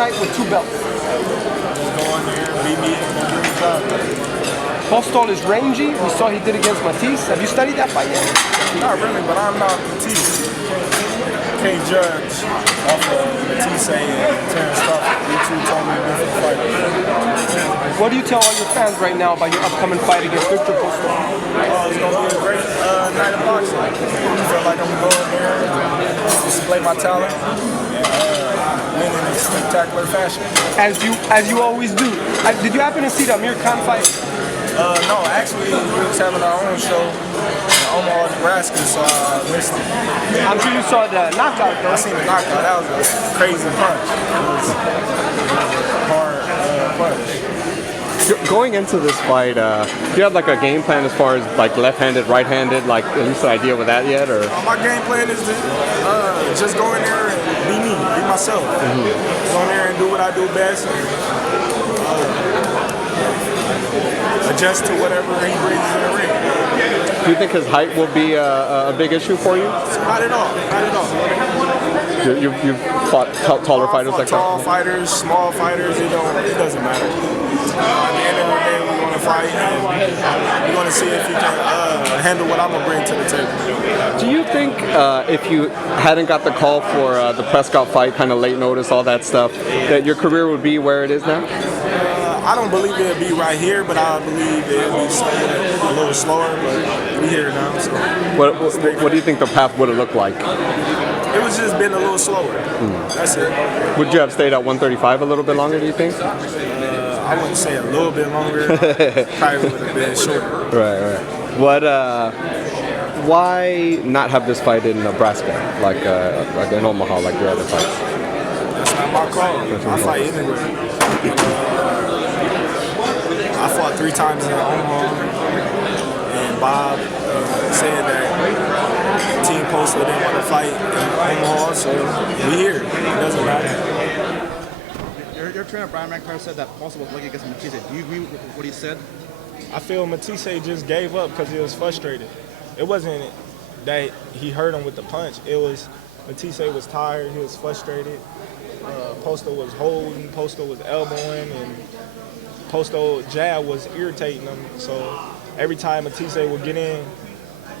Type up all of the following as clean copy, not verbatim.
night with 2 belts? Just go in there, beat me, and do the job. Postol is rangy. We saw he did against Matisse. Have you studied that fight yet? Not really, but I'm not Matisse. Can't judge off of Matisse and Terrence Crawford. You two totally different fighters. What do you tell all your fans right now about your upcoming fight against Victor Postol? It's going to be a great night of boxing. I feel like I'm going there to display my talent and win in a spectacular fashion. As you always do. Did you happen to see the Amir Khan fight? No, actually, we was having our own show in Omaha, Nebraska, so I missed it. I'm sure you saw the knockout, though. I seen the knockout. That was a crazy punch. It was a hard punch. Going into this fight, do you have like a game plan as far as like left-handed, right-handed, like at least an idea with that yet, or? My game plan is to just go in there and be me, be myself. Go in there and do what I do best. Adjust to whatever he brings in the ring. Do you think his height will be a big issue for you? Not at all. Not at all. You've fought taller fighters like that? Tall fighters, small fighters, it doesn't matter. At the end of the day, we're going to fight and we're going to see if he can handle what I'm going to bring to the table. Do you think if you hadn't got the call for the Prescott fight, kind of late notice, all that stuff, that your career would be where it is now? I don't believe it'll be right here, but I believe it'll be a little slower, but we're here now. So. What do you think the path would have looked like? It was just been a little slower. That's it. Would you have stayed at 135 a little bit longer, do you think? I wouldn't say a little bit longer. Probably would have been shorter. Right. Why not have this fight in Nebraska, like in Omaha, like your other fights? That's not my call. I fight anywhere. I fought 3 times in Omaha, and Bob said that Team Postol didn't want to fight in Omaha, so we're here. It doesn't matter. Your trainer, Brian McIntyre, said that Postol was lucky against Matisse. Do you agree with what he said? I feel Matisse just gave up because he was frustrated. It wasn't that he hurt him with the punch. It was Matisse was tired, he was frustrated. Postol was holding, Postol was elbowing, and Postol jab was irritating him. So every time Matisse would get in,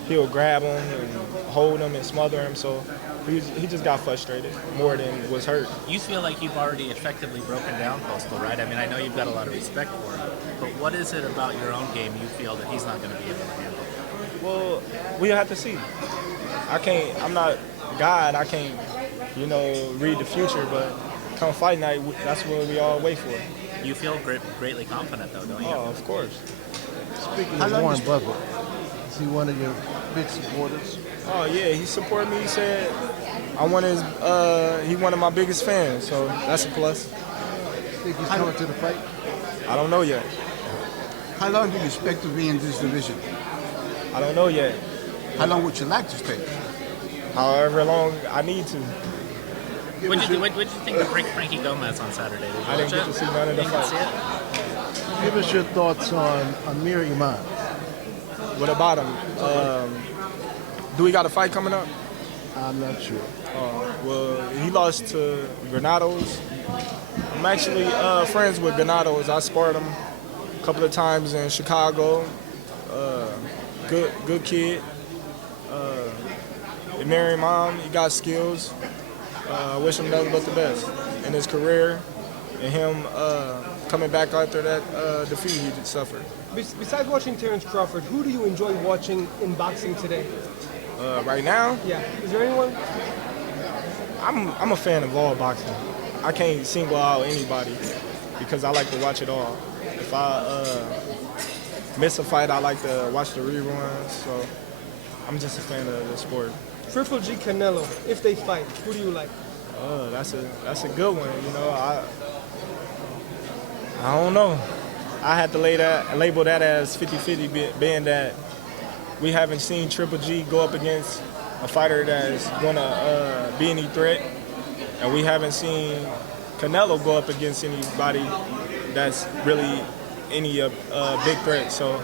he would grab him and hold him and smother him. So he just got frustrated more than was hurt. You feel like you've already effectively broken down Postol, right? I mean, I know you've got a lot of respect for him, but what is it about your own game you feel that he's not going to be able to handle? Well, we'll have to see. I'm not God. I can't, read the future, but come fight night, that's what we all wait for. You feel greatly confident, though, don't you? Oh, of course. Speaking of Warren Buffett, is he one of your big supporters? Oh yeah, he supported me. He said he one of my biggest fans, so that's a plus. Think he's coming to the fight? I don't know yet. How long do you expect to be in this division? I don't know yet. How long would you like to stay? However long I need to. What did you think of Frankie Gomez on Saturday? I didn't get to see none of the fight. Give us your thoughts on Amir Imam. What about him? Do we got a fight coming up? I'm not sure. Well, he lost to Granados. I'm actually friends with Granados. I sparred him a couple of times in Chicago. Good kid. Amir Imam, he got skills. I wish him nothing but the best in his career and him coming back after that defeat he suffered. Besides watching Terrence Crawford, who do you enjoy watching in boxing today? Right now? Yeah. Is there anyone? I'm a fan of all boxing. I can't single out anybody because I like to watch it all. If I miss a fight, I like to watch the reruns. So I'm just a fan of the sport. Triple G Canelo, if they fight, who do you like? That's a good one. I don't know. I had to label that as 50-50, being that we haven't seen Triple G go up against a fighter that's gonna be any threat, and we haven't seen Canelo go up against anybody that's really any big threat. So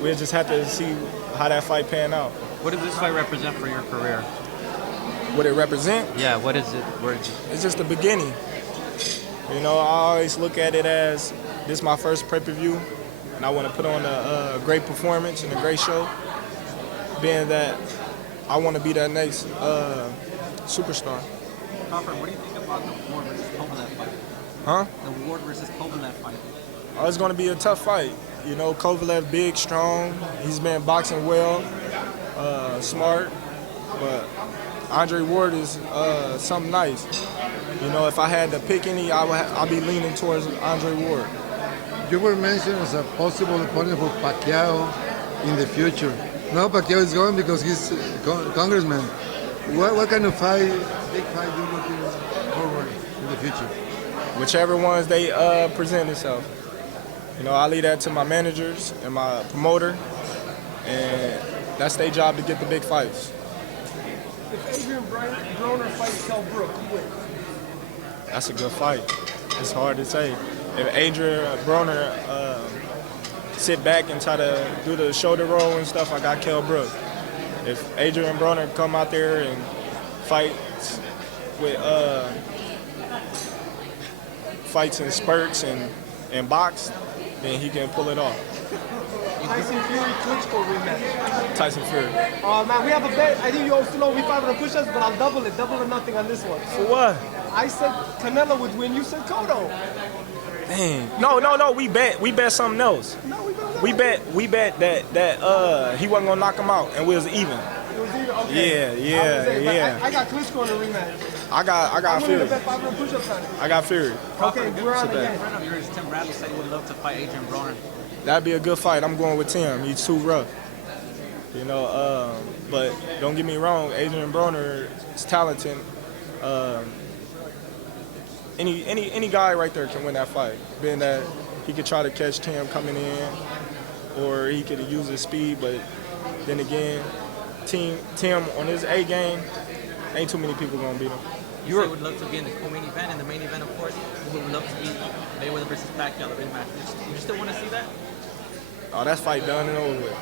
we'll just have to see how that fight pan out. What does this fight represent for your career? What it represent? Yeah, what is it? It's just the beginning. You know, I always look at it as this is my first pay-per-view, and I want to put on a great performance and a great show, being that I want to be that next superstar. Crawford, what do you think about the Ward versus Kovalev fight? Huh? The Ward versus Kovalev fight. Oh, it's going to be a tough fight. You know, Kovalev big, strong. He's been boxing well, smart, but Andre Ward is something nice. You know, if I had to pick any, I'd be leaning towards Andre Ward. You were mentioned as a possible opponent for Pacquiao in the future. Now Pacquiao is going because he's a congressman. What kind of fight, big fight, you looking forward in the future? Whichever ones they present themselves. You know, I leave that to my managers and my promoter, and that's their job to get the big fights. If Adrian Broner fights Kell Brook, who wins? That's a good fight. It's hard to say. If Adrian Broner sit back and try to do the shoulder roll and stuff, I got Kell Brook. If Adrian Broner come out there and fights with fights in spurts and box, then he can pull it off. Tyson Fury, Klitschko rematch. Tyson Fury. Man, we have a bet. I think you all still owe me 500 push-ups, but I'll double it. Double or nothing on this one. For what? I said Canelo would win. You said Cotto. Dang. No. We bet something else. No, We bet that he wasn't gonna knock him out, and we was even. It was either, okay. Yeah. I got Klitschko in the rematch. I got I'm willing Fury. to bet 500 push-ups on it. I got Fury. Okay, we're on bet. again. A friend of yours, Tim Bradley, said he would love to fight Adrian Broner. That'd be a good fight. I'm going with Tim. He's too rough. You know, but don't get me wrong, Adrian Broner is talented. Any guy right there can win that fight. Being that he could try to catch Tim coming in, or he could use his speed, but then again, Tim on his A game, ain't too many people gonna beat him. You would love to be in the co-main event, and the main event, of course, you would love to be Mayweather versus Pacquiao, the rematch. You still want to see that? Oh, that's fight done and over with.